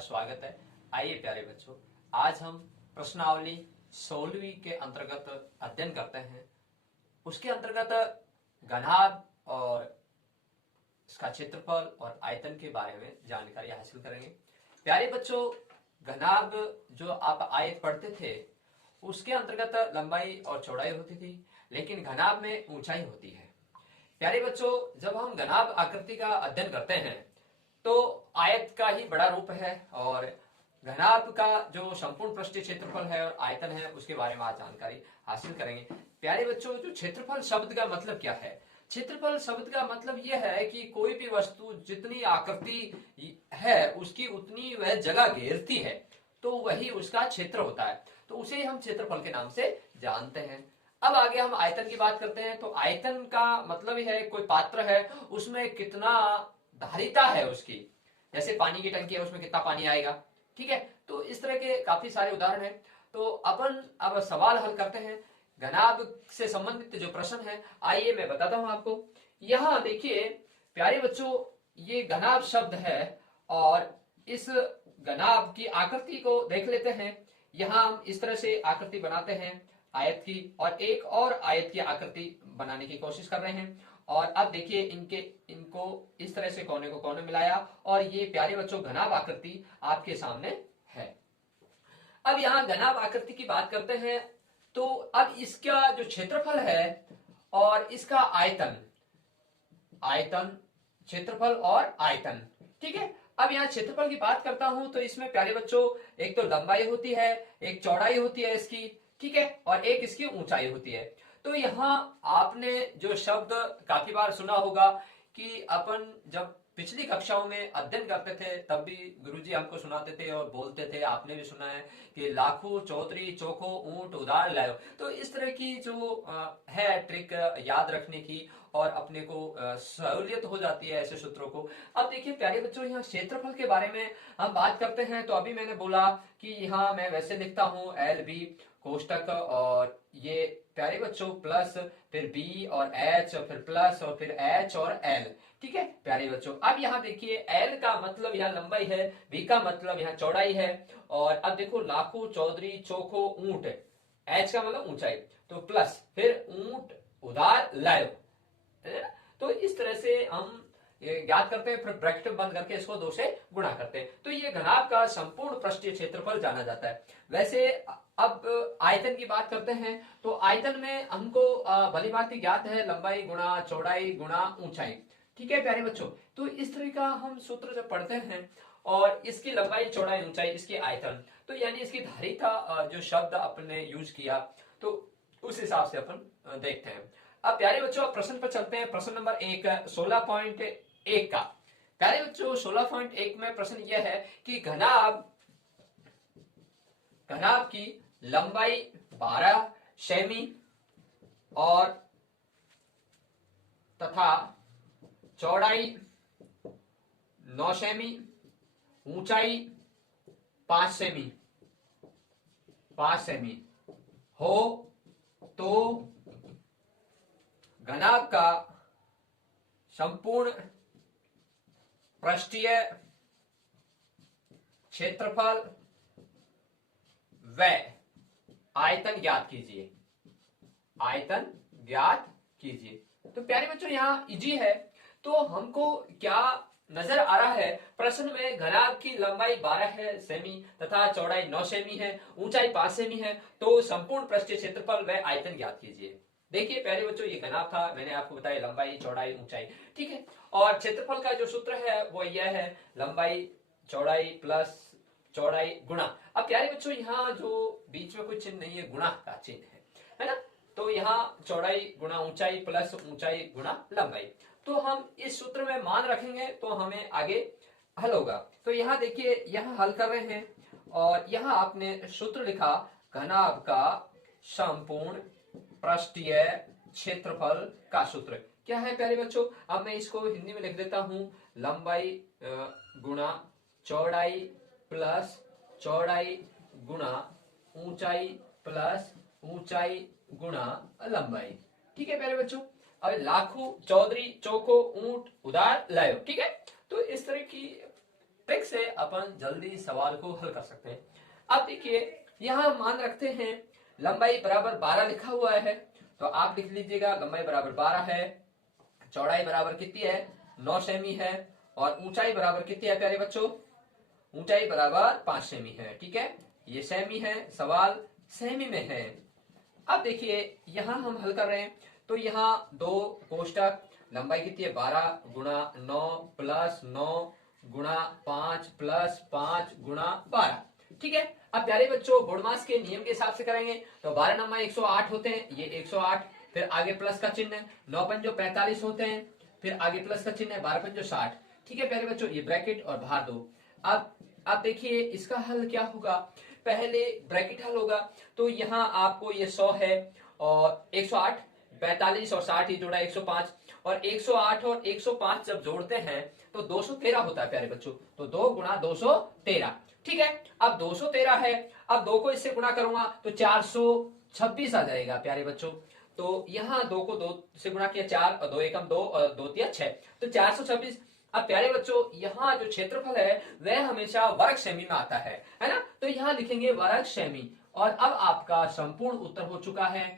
स्वागत है। आइए प्यारे बच्चों, आज हम प्रश्नावली 16वीं के अंतर्गत अध्ययन करते हैं। उसके अंतर्गत घनाभ और इसका क्षेत्रफल और आयतन के बारे में जानकारी हासिल करेंगे। प्यारे बच्चों, घनाभ जो आप आयत पढ़ते थे उसके अंतर्गत लंबाई और चौड़ाई होती थी, लेकिन घनाभ में ऊंचाई होती है। प्यारे बच्चों, जब हम घनाभ आकृति का अध्ययन करते हैं तो आयत का ही बड़ा रूप है और घनाभ का जो संपूर्ण पृष्ठीय क्षेत्रफल है और आयतन है उसके बारे में आज जानकारी हासिल करेंगे। प्यारे बच्चों, जो क्षेत्रफल शब्द का मतलब क्या है? क्षेत्रफल शब्द का मतलब यह है कि कोई भी वस्तु जितनी आकृति है उसकी उतनी वह जगह घेरती है तो वही उसका क्षेत्र होता है, तो उसे हम क्षेत्रफल के नाम से जानते हैं। अब आगे हम आयतन की बात करते हैं। तो आयतन का मतलब ही है कोई पात्र है उसमें कितना धारिता है उसकी, जैसे पानी की टंकी है उसमें कितना पानी आएगा, ठीक है। तो इस तरह के काफी सारे उदाहरण हैं। तो अपन अब सवाल हल करते हैं। घनाभ से संबंधित जो प्रश्न है आइए मैं बताता हूं आपको। यहां देखिए प्यारे बच्चों, ये घनाभ शब्द है और इस घनाभ की आकृति को देख लेते हैं। यहां हम इस तरह से आकृति बनाते हैं आयत की, और एक और आयत की आकृति बनाने की कोशिश कर रहे हैं। और अब देखिए इनको इस तरह से कोने को कोने मिलाया और ये प्यारे बच्चों घनाभ आकृति आपके सामने है। अब यहाँ घनाभ आकृति की बात करते हैं। तो अब इसका जो क्षेत्रफल है और इसका आयतन, क्षेत्रफल और आयतन, ठीक है। अब यहाँ क्षेत्रफल की बात करता हूं तो इसमें प्यारे बच्चों एक तो लंबाई होती है, एक चौड़ाई होती है इसकी, ठीक है, और एक इसकी ऊंचाई होती है। तो यहाँ आपने जो शब्द काफी बार सुना होगा कि अपन जब पिछली कक्षाओं में अध्ययन करते थे तब भी गुरुजी हमको सुनाते थे और बोलते थे, आपने भी सुना है कि लाखों चौधरी चोखो ऊंट उधार लायो। तो इस तरह की जो है ट्रिक याद रखने की और अपने को सहूलियत हो जाती है ऐसे सूत्रों को। अब देखिए प्यारे बच्चों, यहाँ क्षेत्रफल के बारे में हम बात करते हैं। तो अभी मैंने बोला कि यहाँ मैं वैसे लिखता हूं एल बी कोष्टक, और ये प्यारे बच्चों प्लस फिर बी और एच और फिर प्लस और फिर एच और एल, ठीक है प्यारे बच्चों। अब यहाँ देखिए एल का मतलब यहाँ लंबाई है, बी का मतलब यहाँ चौड़ाई है, और अब देखो लाखों चौधरी चोखो ऊंट, एच का मतलब ऊंचाई, तो प्लस फिर ऊंट उधार लायो। तो इस तरह से हम याद करते हैं, फिर ब्रैकेट बंद करके इसको 2 से गुणा करते हैं। तो ये घनाभ का संपूर्ण पृष्ठीय क्षेत्रफल जाना जाता है। वैसे अब आयतन की बात करते हैं। तो आयतन में हमको भली भांति ज्ञात है लंबाई गुणा चौड़ाई गुणा ऊंचाई, ठीक है प्यारे बच्चों। तो इस तरह का हम सूत्र जब पढ़ते हैं और इसकी लंबाई चौड़ाई ऊंचाई इसकी आयतन, तो यानी इसकी धारिता जो शब्द अपने यूज किया तो उस हिसाब से अपन देखते हैं। अब प्यारे बच्चों प्रश्न पर चलते हैं। प्रश्न नंबर 1 16.1 का। प्यारे बच्चों 16.1 में प्रश्न यह है कि घनाभ की लंबाई 12 सेमी और तथा चौड़ाई 9 सेमी, ऊंचाई 5 सेमी हो तो घनाभ का संपूर्ण पृष्ठीय क्षेत्रफल व आयतन ज्ञात कीजिए। तो प्यारे बच्चों यहाँ इजी है। तो हमको क्या नजर आ रहा है प्रश्न में? घनाभ की लंबाई 12 सेमी तथा चौड़ाई 9 सेमी है, ऊंचाई 5 सेमी है, तो संपूर्ण पृष्ठीय क्षेत्रफल व आयतन ज्ञात कीजिए। देखिए प्यारे बच्चों ये घनाभ था, मैंने आपको बताया लंबाई चौड़ाई ऊंचाई, ठीक है। और क्षेत्रफल का जो सूत्र है वो यह है लंबाई चौड़ाई प्लस चौड़ाई गुणा। अब प्यारे बच्चों यहाँ जो बीच में कोई चिन्ह नहीं है, गुणा का चिन्ह है ना। तो यहाँ चौड़ाई गुणा ऊंचाई प्लस ऊंचाई गुणा लंबाई। तो हम इस सूत्र में मान रखेंगे तो हमें आगे हल होगा। तो यहाँ देखिए यहाँ हल कर रहे हैं और यहाँ आपने सूत्र लिखा घनाभ का संपूर्ण पृष्ठीय क्षेत्रफल का सूत्र क्या है प्यारे बच्चों? अब मैं इसको हिंदी में लिख देता हूं, लंबाई गुणा चौड़ाई प्लस चौड़ाई गुणा ऊंचाई प्लस ऊंचाई गुणा लंबाई, ठीक है प्यारे बच्चों। अब लाखों चौधरी चोखो ऊंट उधार लायो, ठीक है। तो इस तरह की ट्रिक से अपन जल्दी सवाल को हल कर सकते हैं। अब देखिए यहां मान रखते हैं लंबाई बराबर 12 लिखा हुआ है, तो आप लिख लीजिएगा लंबाई बराबर 12 है, चौड़ाई बराबर कितनी है 9 सेमी है, और ऊंचाई बराबर कितनी है प्यारे बच्चों, ऊंचाई बराबर 5 सेमी है। ठीक है, ये सेमी है, सवाल सेमी में है। अब देखिए यहां हम हल कर रहे हैं, तो यहाँ दो कोष्टक, लंबाई कितनी है 12 गुणा 9 प्लस 9 गुणा 5 प्लस 5 गुणा 12। ठीक है, अब प्यारे बच्चों गुणमास के नियम के हिसाब से करेंगे तो 12 नंबर 108 होते हैं, ये 108, फिर आगे प्लस का चिन्ह है, 9 पंजो 45 होते हैं, फिर आगे प्लस का चिन्ह है, 12 पंजो 60। ठीक है प्यारे बच्चों, ये ब्रैकेट और बाहर दो। अब देखिए इसका हल क्या होगा, पहले ब्रैकेट हल होगा, तो यहाँ आपको ये 100 है और 108, 45 और 60 ये जोड़ा 105, और 108 और 105 जब जोड़ते हैं तो 213 होता है प्यारे बच्चों, तो 2 गुणा 213। ठीक है, अब 213 है, अब 2 को इससे गुणा करूंगा तो 426 आ जाएगा प्यारे बच्चों। तो यहाँ 2 को 2 से गुणा किया 4 और 2 एकम 2 और 2 तिया 6, तो 426। अब प्यारे बच्चों यहाँ जो क्षेत्रफल है वह हमेशा वर्ग सेमी में आता है ना, तो यहाँ लिखेंगे वर्ग सेमी, और अब आपका संपूर्ण उत्तर हो चुका है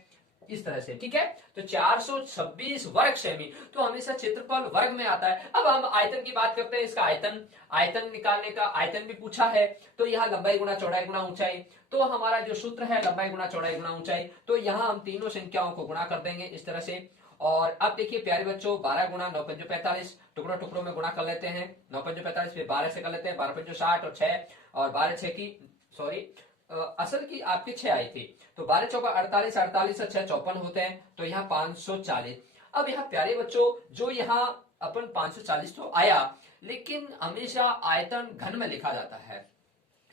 इस तरह से। ठीक है, तो 426 वर्ग सेमी, तो हमेशा क्षेत्रफल वर्ग में आता है। अब हम आयतन की बात करते हैं, इसका आयतन निकालने का आयतन भी पूछा है, तो यहाँ लंबाई गुणा चौड़ाई गुणा ऊंचाई, तो हमारा जो सूत्र है लंबाई गुणा चौड़ाई गुणा ऊंचाई, तो यहाँ हम तीनों संख्याओं को गुणा कर देंगे इस तरह से। और अब देखिए प्यारे बच्चों 12 गुणा 9 पंजो 45, टुकड़ों टुकड़ों में गुणा कर लेते हैं, 9 पंजो 45, फिर 12 से कर लेते हैं, 12 पंजो 60 और 6 और 12 6 की सॉरी असल की आपकी 6 आई थी, तो 12 चौका 48, 48 से 6 54 होते हैं, तो यहाँ 540। अब यहाँ प्यारे बच्चों जो यहाँ अपन 540 तो आया, लेकिन हमेशा आयतन घन में लिखा जाता है,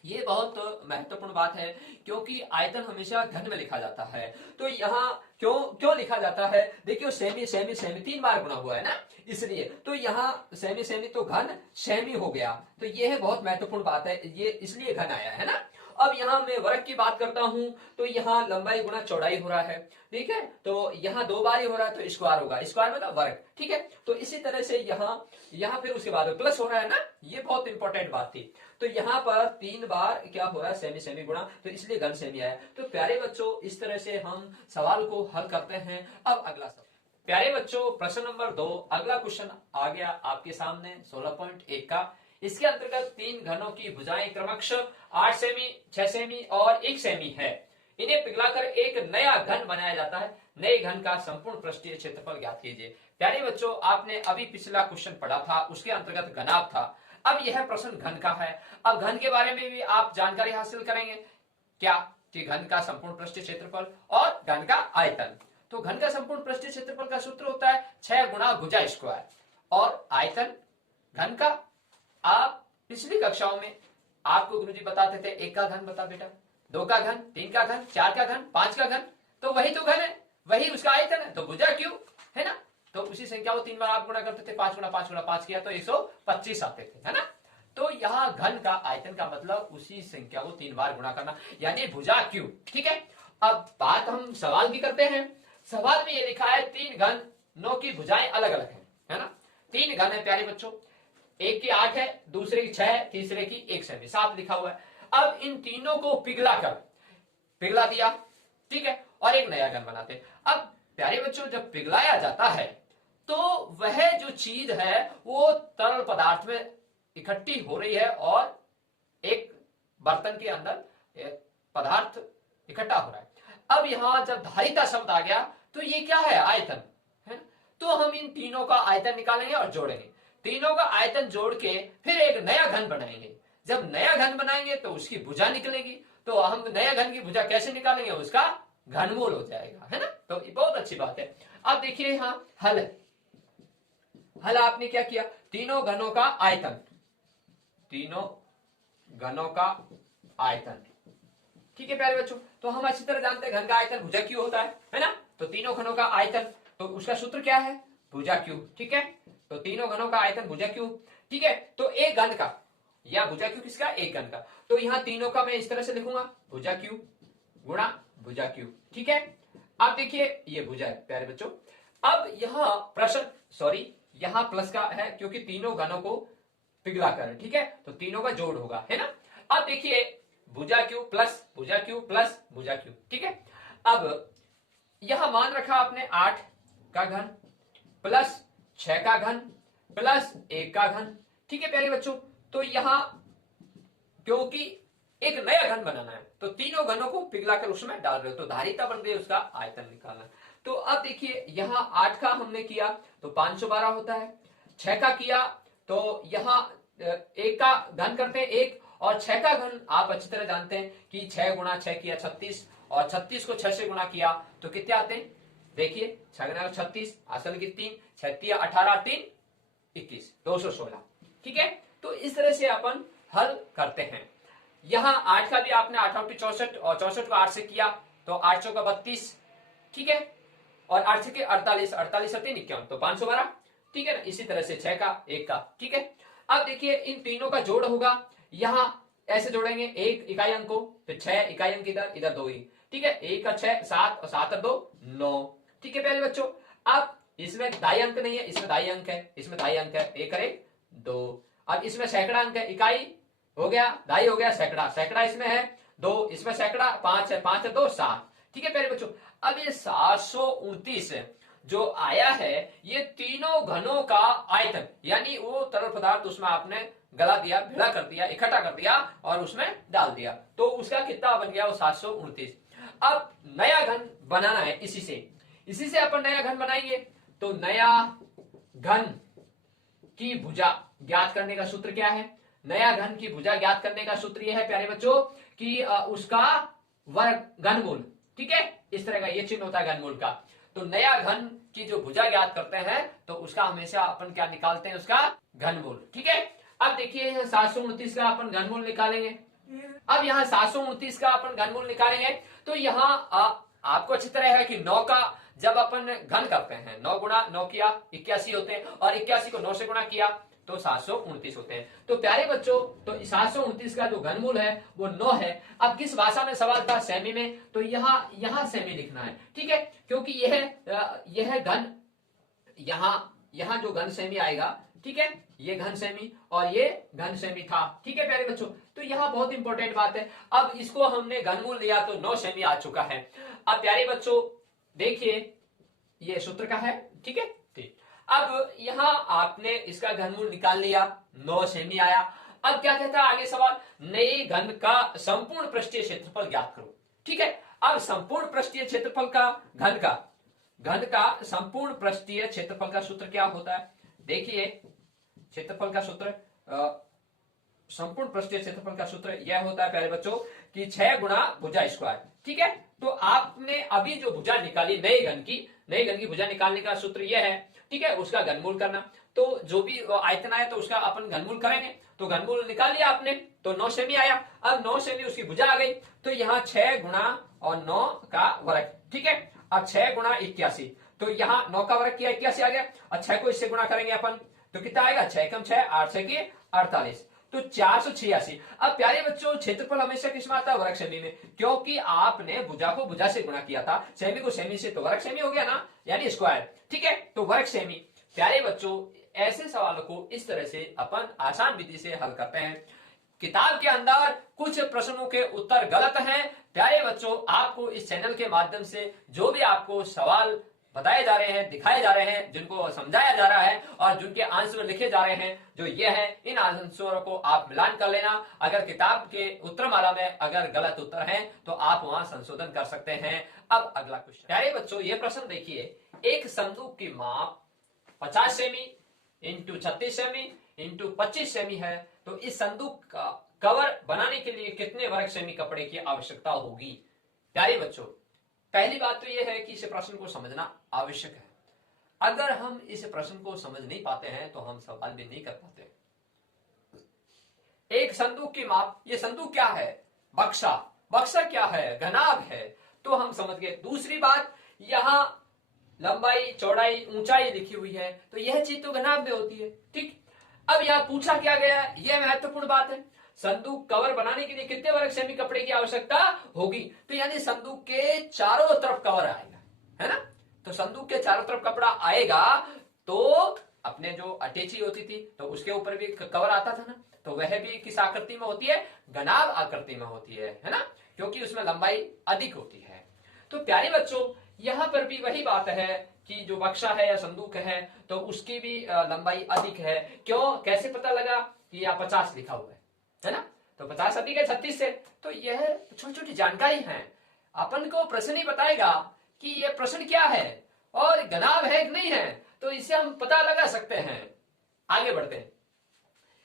ये बहुत महत्वपूर्ण बात है, क्योंकि आयतन हमेशा घन में लिखा जाता है। तो यहाँ क्यों लिखा जाता है, देखियो सेमी सेमी सेमी 3 बार गुणा हुआ है ना, इसलिए तो यहाँ सेमी सेमी तो घन सेमी हो गया, तो ये है बहुत महत्वपूर्ण बात है, ये इसलिए घन आया है ना। अब यहाँ मैं वर्ग की बात करता हूं, तो यहाँ लंबाई गुणा चौड़ाई हो रहा है, ठीक है, तो यहाँ 2 बार ही हो रहा है, तो स्क्वायर होगा, स्क्वायर मतलब वर्ग। ठीक है, तो इसी तरह से यहाँ फिर उसके बाद प्लस हो रहा है ना, ये बहुत इंपॉर्टेंट बात थी। तो यहाँ पर 3 बार क्या हो रहा है, सेमी सेमी गुणा, तो इसलिए घन सेमी आया। तो प्यारे बच्चों इस तरह से हम सवाल को हल करते हैं। अब अगला सवाल प्यारे बच्चों प्रश्न नंबर 2, अगला क्वेश्चन आ गया आपके सामने 16.1 का। इसके अंतर्गत 3 घनों की भुजाएं क्रमशः 8 सेमी 6 सेमी और 1 सेमी है, इन्हें पिघलाकर एक नया घन बनाया जाता है, नए घन का संपूर्ण पृष्ठीय क्षेत्रफल ज्ञात कीजिए। प्यारे बच्चों आपने अभी पिछला क्वेश्चन पढ़ा था, उसके अंतर्गत घनाभ था, अब यह प्रश्न घन का है। अब घन के बारे में भी आप जानकारी हासिल करेंगे, क्या कि घन का संपूर्ण पृष्ठीय क्षेत्रफल और घन का आयतन। तो घन का संपूर्ण पृष्ठीय क्षेत्रफल का सूत्र होता है 6 गुणा भुजा स्क्वायर, और आयतन घन का आप पिछली कक्षाओं में आपको गुरुजी बताते थे, 1 का घन बता बेटा, 2 का घन, 3 का घन, 4 का घन, 5 का घन, तो वही तो घन है, वही उसका आयतन है, तो भुजा क्यों है ना। तो उसी संख्या को 3 बार आप गुणा करते थे, 5 गुणा 5 गुणा 5 किया तो 125 आते थे, है ना। तो यहाँ घन का आयतन का मतलब उसी संख्या को 3 बार गुणा करना, यानी भुजा क्यू। ठीक है, अब बात हम सवाल की करते हैं। सवाल में ये लिखा है 3 घनों की भुजाएं अलग अलग है ना। 3 घन है प्यारे बच्चों, एक की 8 है, दूसरे की 6 है, तीसरे की 1 सेमी, 7 लिखा हुआ है। अब इन तीनों को पिघला दिया, ठीक है, और एक नया घन बनाते हैं। अब प्यारे बच्चों जब पिघलाया जाता है तो वह जो चीज है वो तरल पदार्थ में इकट्ठी हो रही है और एक बर्तन के अंदर एक पदार्थ इकट्ठा हो रहा है। अब यहां जब धारिता शब्द आ गया तो ये क्या है, आयतन है। तो हम इन तीनों का आयतन निकालेंगे और जोड़ेंगे, तीनों का आयतन जोड़ के फिर एक नया घन बनाएंगे। जब नया घन बनाएंगे तो उसकी भुजा निकलेगी, तो हम नया घन की भुजा कैसे निकालेंगे, उसका घनमूल हो जाएगा, है ना। तो बहुत अच्छी बात है। अब देखिए यहां हल है, हल आपने क्या किया, तीनों घनों का आयतन, तीनों घनों का आयतन, ठीक है प्यारे बच्चों। तो हम अच्छी तरह जानते हैं घन का आयतन भुजा क्यू होता है ना। तो तीनों घनों का आयतन, तो उसका सूत्र क्या है, भुजा क्यू। ठीक है, तो तीनों घनों का आयतन भुजा क्यू। ठीक है, तो एक घन का या भुजा क्यू किसका, एक घन का, तो यहां तीनों का मैं इस तरह से लिखूंगा, भुजा क्यू गुणा भुजा क्यू। ठीक है, अब देखिए ये भुजा है प्यारे बच्चों। अब यहां प्रश्न यहां प्लस का है, क्योंकि तीनों घनों को पिघलाकर, ठीक है, तो तीनों का जोड़ होगा, है ना। अब देखिए भुजा क्यू प्लस भुजा क्यू प्लस भुजा क्यू, ठीक है। अब यहां मान रखा आपने 8 का घन प्लस 6 का घन प्लस 1 का घन, ठीक है प्यारे बच्चों। तो यहां क्योंकि एक नया घन बनाना है तो तीनों घनों को पिघलाकर उसमें डाल रहे हो, तो धारिता बन गई, उसका आयतन निकालना। तो अब देखिए यहां 8 का हमने किया तो 512 होता है, 6 का किया तो यहां 1 का घन करते हैं 1, और 6 का घन आप अच्छी तरह जानते हैं कि 6 गुणा 6 किया 36, और 36 को 6 से गुणा किया तो कितने आते हैं, देखिए 6 गुणा 36 असल की 3, 6 18 3 21 216, ठीक है। तो इस तरह से अपन हल करते हैं। यहां 8 का भी आपने 8 8 64 और 64 को 8 से किया तो 8 चौका 32, ठीक है, और 8 से 48 48 3 51 तो 512, ठीक है ना। इसी तरह से 6 का 1 का, ठीक है। अब देखिए इन तीनों का जोड़ होगा, यहां ऐसे जोड़ेंगे 1 इकाई अंक को, फिर 6 इकाई अंक इधर इधर 2 ही, ठीक है, 1 का 6 7 और 7 और 2 9, ठीक है प्यारे बच्चों। अब इसमें दाई अंक नहीं है, इसमें दाई अंक है, इसमें दाई अंक है, 1 करे 2। अब इसमें सैकड़ा अंक है, इकाई हो गया दाई हो गया सैकड़ा, सैकड़ा इसमें है 2, इसमें सैकड़ा 5 है, 5 है 2 7, ठीक है प्यारे बच्चों। अब ये 729 जो आया है ये तीनों घनों का आयतन, यानी वो तरल पदार्थ उसमें आपने गला दिया, भिड़ा कर दिया, इकट्ठा कर दिया और उसमें डाल दिया, तो उसका कितना बन गया वो 729। अब नया घन बनाना है, इसी से अपन नया घन बनाएंगे। तो नया घन की भुजा ज्ञात करने का सूत्र क्या है, नया घन की भुजा ज्ञात करने का सूत्र यह है प्यारे बच्चों कि उसका वर्ग घनमूल, ठीक है, इस तरह का ये चिन्ह होता है घनमूल का। तो नया घन की जो भुजा ज्ञात करते हैं तो उसका हमेशा अपन क्या निकालते हैं, उसका घनमूल, ठीक है। अब देखिए 729 का अपन घनमूल निकालेंगे। अब यहाँ 729 का अपन घनमूल निकालेंगे तो यहाँ आपको अच्छी तरह है कि 9 का जब अपन घन करते हैं 9 गुणा 9 किया 81 होते हैं, और 81 को 9 से गुणा किया तो 729 होते हैं। तो प्यारे बच्चों तो 729 का जो घनमूल है वो 9 है। अब किस भाषा में सवाल था, सेमी में, तो यहाँ सेमी लिखना है, ठीक है, क्योंकि यह घन यहाँ जो घन सेमी आएगा, ठीक है, ये घन सेमी और ये घन सेमी था, ठीक है प्यारे बच्चों। तो यहाँ बहुत इंपॉर्टेंट बात है, अब इसको हमने घनमूल लिया तो 9 सेमी आ चुका है। अब प्यारे बच्चों देखिए ये सूत्र का है, ठीक है, ठीक। अब यहां आपने इसका घनमूल निकाल लिया, 9 सेमी आया। अब क्या कहता है आगे सवाल, नए घन का संपूर्ण पृष्ठीय क्षेत्रफल ज्ञात करो, ठीक है। अब संपूर्ण पृष्ठीय क्षेत्रफल का घन का संपूर्ण पृष्ठीय क्षेत्रफल का सूत्र क्या होता है, देखिए क्षेत्रफल का सूत्र संपूर्ण पृष्ठीय क्षेत्रफल का सूत्र यह होता है प्यारे बच्चों कि 6 गुणा भुजा स्क्वायर, ठीक है। तो आपने अभी जो भुजा निकाली नए घन की भुजा निकालने का सूत्र यह है, ठीक है, उसका घनमूल करना। तो जो भी आयतन आया तो उसका अपन घनमूल करेंगे, तो घनमूल निकाल लिया आपने तो 9 सेमी आया। अब 9 सेमी उसकी भुजा आ गई तो यहाँ 6 गुणा और 9 का वर्ग, ठीक है। अब 6 गुणा 81 तो यहाँ 9 का वर्ग किया 81 आ गया, और 6 को इससे गुणा करेंगे अपन तो कितना आएगा, 6 कम 6 8 6 के 48 तो 486। अब प्यारे बच्चों क्षेत्रफल हमेशा किसमें आता है, वर्ग सेमी में, क्योंकि आपने भुजा को भुजा से गुणा किया था, सेमी को सेमी से, तो वर्ग सेमी हो गया ना, यानी स्क्वायर, ठीक है, तो वर्ग सेमी। प्यारे बच्चों ऐसे सवालों को इस तरह से अपन आसान विधि से हल करते हैं। किताब के अंदर कुछ प्रश्नों के उत्तर गलत हैं। प्यारे बच्चों आपको इस चैनल के माध्यम से जो भी आपको सवाल बताए जा रहे हैं, दिखाए जा रहे हैं, जिनको समझाया जा रहा है और जिनके आंसर लिखे जा रहे हैं जो ये है, इन आंसरों को आप मिलान कर लेना। अगर किताब के उत्तरमाला में अगर गलत उत्तर हैं तो आप वहां संशोधन कर सकते हैं। अब अगला क्वेश्चन, प्यारे बच्चों ये प्रश्न देखिए, एक संदूक की माप 50 semi into 36 semi into 25 semi है, तो इस संदूक का कवर बनाने के लिए कितने वर्ग सेमी कपड़े की आवश्यकता होगी। प्यारे बच्चों पहली बात तो यह है कि इस प्रश्न को समझना आवश्यक है। अगर हम इस प्रश्न को समझ नहीं पाते हैं तो हम सवाल भी नहीं कर पाते। एक संदूक की माप, ये संदूक क्या है, बक्सा क्या है, घनाभ है, तो हम समझ गए। दूसरी बात, यहां लंबाई चौड़ाई ऊंचाई लिखी हुई है तो यह चीज तो घनाभ में होती है, ठीक। अब यहां पूछा क्या गया है, यह महत्वपूर्ण बात है, संदूक कवर बनाने के लिए कितने वर्ग सेमी कपड़े की आवश्यकता होगी, तो यानी संदूक के चारों तरफ कवर आएगा, है ना। तो संदूक के चारों तरफ कपड़ा आएगा तो अपने जो अटैची होती थी तो उसके ऊपर भी कवर आता था ना, तो वह भी किस आकृति में होती है, घनाभ आकृति में होती है ना, क्योंकि उसमें लंबाई अधिक होती है। तो प्यारे बच्चों यहाँ पर भी वही बात है कि जो बक्सा है या संदूक है तो उसकी भी लंबाई अधिक है। क्यों, कैसे पता लगा कि यहाँ 50 लिखा हुआ है ना, तो 50 अधिक है 36 से। तो यह छोटी छोटी जानकारी है, अपन को प्रश्न ही बताएगा कि यह प्रश्न क्या है और घनाभ है कि नहीं है, तो इससे हम पता लगा सकते हैं। आगे बढ़ते हैं,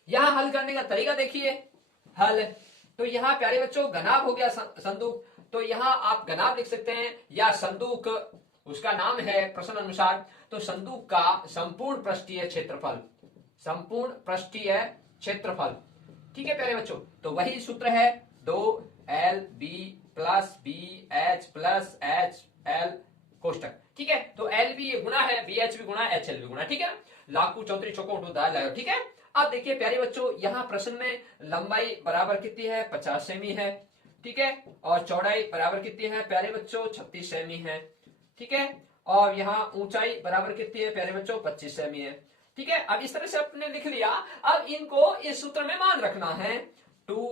यहां हल करने का तरीका देखिए। हल, तो यहाँ प्यारे बच्चों घनाभ हो गया संदूक, तो यहाँ आप घनाभ लिख सकते हैं, या संदूक उसका नाम है प्रश्न अनुसार, तो संदूक का संपूर्ण पृष्ठीय क्षेत्रफल, संपूर्ण पृष्ठीय क्षेत्रफल। ठीक है प्यारे बच्चों, तो वही सूत्र है 2LB plus BH plus HL कोष्टक। ठीक है, तो LB ये गुणा है, BH भी गुणा, HL भी गुणा। ठीक है, लाखों चौधरी चौको लाओ। ठीक है, अब देखिए प्यारे बच्चों यहाँ प्रश्न में लंबाई बराबर कितनी है, 50 सेमी है। ठीक है, और चौड़ाई बराबर कितनी है प्यारे बच्चों, 36 सेमी है। ठीक है, और यहाँ ऊंचाई बराबर कितनी है प्यारे बच्चों, 25 सेमी है। ठीक है, अब इस तरह से आपने लिख लिया। अब इनको इस सूत्र में मान रखना है, 2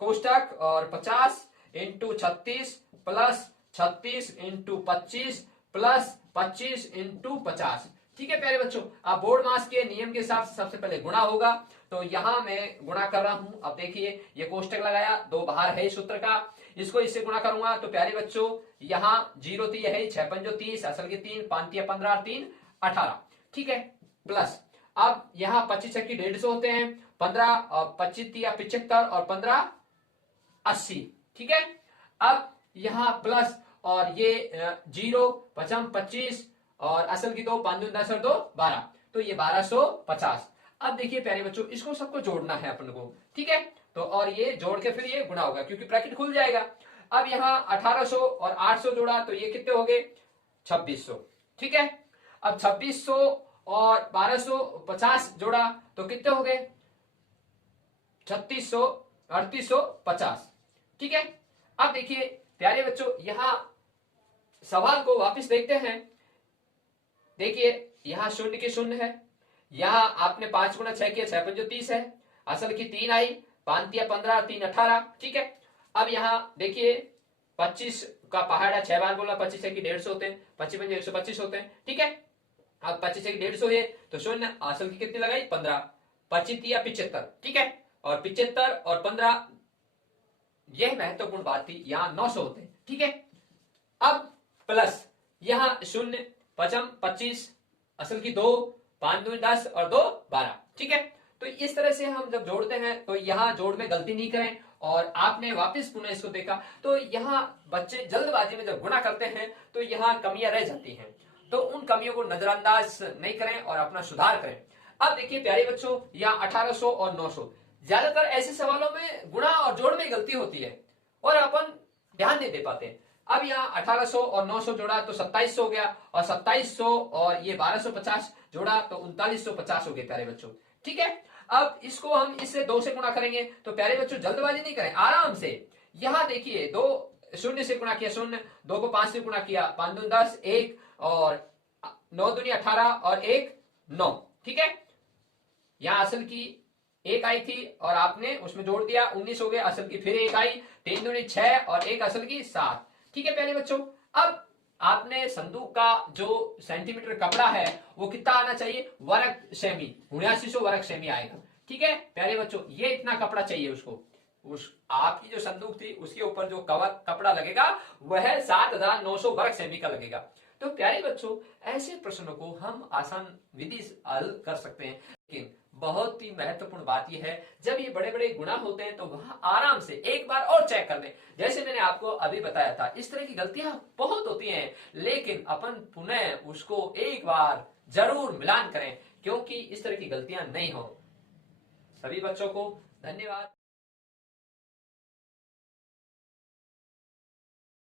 कोष्टक और 50 into 36 plus 36 into 25 plus 25 into 50। ठीक है प्यारे बच्चों, अब बोर्ड मास के नियम के हिसाब से सबसे पहले गुणा होगा, तो यहां मैं गुणा कर रहा हूं। अब देखिए ये कोष्टक लगाया, 2 बाहर है इस सूत्र का, इसको इससे गुणा करूंगा तो प्यारे बच्चों यहाँ 0 तो यह है, 6 पंजो 30, असल की 3, 5 15, 3 18। ठीक है, प्लस अब यहाँ 25 की 150 होते हैं, 15 और 25 या 75 और 15 80। ठीक है, अब यहाँ प्लस और ये 0 पचम 25 और असल की 2, 5 10 और 2 12, तो ये 1250। अब देखिए प्यारे बच्चों इसको सबको जोड़ना है अपन को। ठीक है, तो और ये जोड़ के फिर ये गुणा होगा क्योंकि ब्रैकेट खुल जाएगा। अब यहाँ 1800 और 800 जोड़ा तो ये कितने हो गए, 2600। ठीक है, अब 2600 और 1250 जोड़ा तो कितने हो गए, 3600, 3850। ठीक है, अब देखिए प्यारे बच्चों यहां सवाल को वापस देखते हैं। देखिए यहां 0 के 0 है, यहां आपने 5 गुणा 6 किया, 6 पंजो 30 है, असल की 3 आई, 5 या 15, 3 18। ठीक है, अब यहां देखिए 25 का पहाड़ा 6 बार बोला, 25 की 150 होते हैं, 25 पंजे 125 होते हैं। ठीक है, अब 25 की 150 है तो 0, असल की कितनी लगाई 15, 25 या 75। ठीक है, और 75 और 15, यह महत्वपूर्ण बात थी, यहां 900 होते हैं। ठीक है, अब प्लस यहां 0 पचम 25, असल की 2, 5 2 10 और 2 12। ठीक है, तो इस तरह से हम जब जोड़ते हैं तो यहां जोड़ में गलती नहीं करें, और आपने वापस पुनः इसको देखा तो यहां बच्चे जल्दबाजी में जब गुणा करते हैं तो यहां कमियां रह जाती हैं, तो उन कमियों को नजरअंदाज नहीं करें और अपना सुधार करें। अब देखिए प्यारे बच्चों यहाँ 1800 और 900, ज्यादातर ऐसे सवालों में गुणा और जोड़ में गलती होती है और अपन ध्यान नहीं दे पाते। अब यहाँ 1800 और 900 जोड़ा तो 2700 हो गया, और 2700 और ये 1250 जोड़ा तो 3950 हो गए प्यारे बच्चों। ठीक है, अब इसको हम इससे 2 से गुणा करेंगे, तो प्यारे बच्चों जल्दबाजी नहीं करें, आराम से। यहाँ देखिए 2 0 से गुणा किया 0, 2 को 5 से गुणा किया, 5 2 10, 1 और 9 दूनी 18 और 1 9। ठीक है, यहाँ असल की 1 आई थी और आपने उसमें जोड़ दिया, 19 हो गया, असल की फिर 1 आई, 3 दूनी 6 और 1 असल की 7। ठीक है प्यारे बच्चों, अब आपने संदूक का जो सेंटीमीटर कपड़ा है वो कितना आना चाहिए, वर्ग सेमी, 7900 वर्ग सेमी आएगा। ठीक है प्यारे बच्चों, ये इतना कपड़ा चाहिए उसको, उस आपकी जो संदूक थी उसके ऊपर जो कपड़ा लगेगा वह 7900 वर्ग सेमी का लगेगा। तो प्यारे बच्चों ऐसे प्रश्नों को हम आसान विधि से हल कर सकते हैं, लेकिन बहुत ही महत्वपूर्ण बात यह है जब ये बड़े बड़े गुणा होते हैं तो वहां आराम से एक बार और चेक कर लें। जैसे मैंने आपको अभी बताया था, इस तरह की गलतियां बहुत होती हैं, लेकिन अपन पुनः उसको एक बार जरूर मिलान करें क्योंकि इस तरह की गलतियां नहीं हो। सभी बच्चों को धन्यवाद।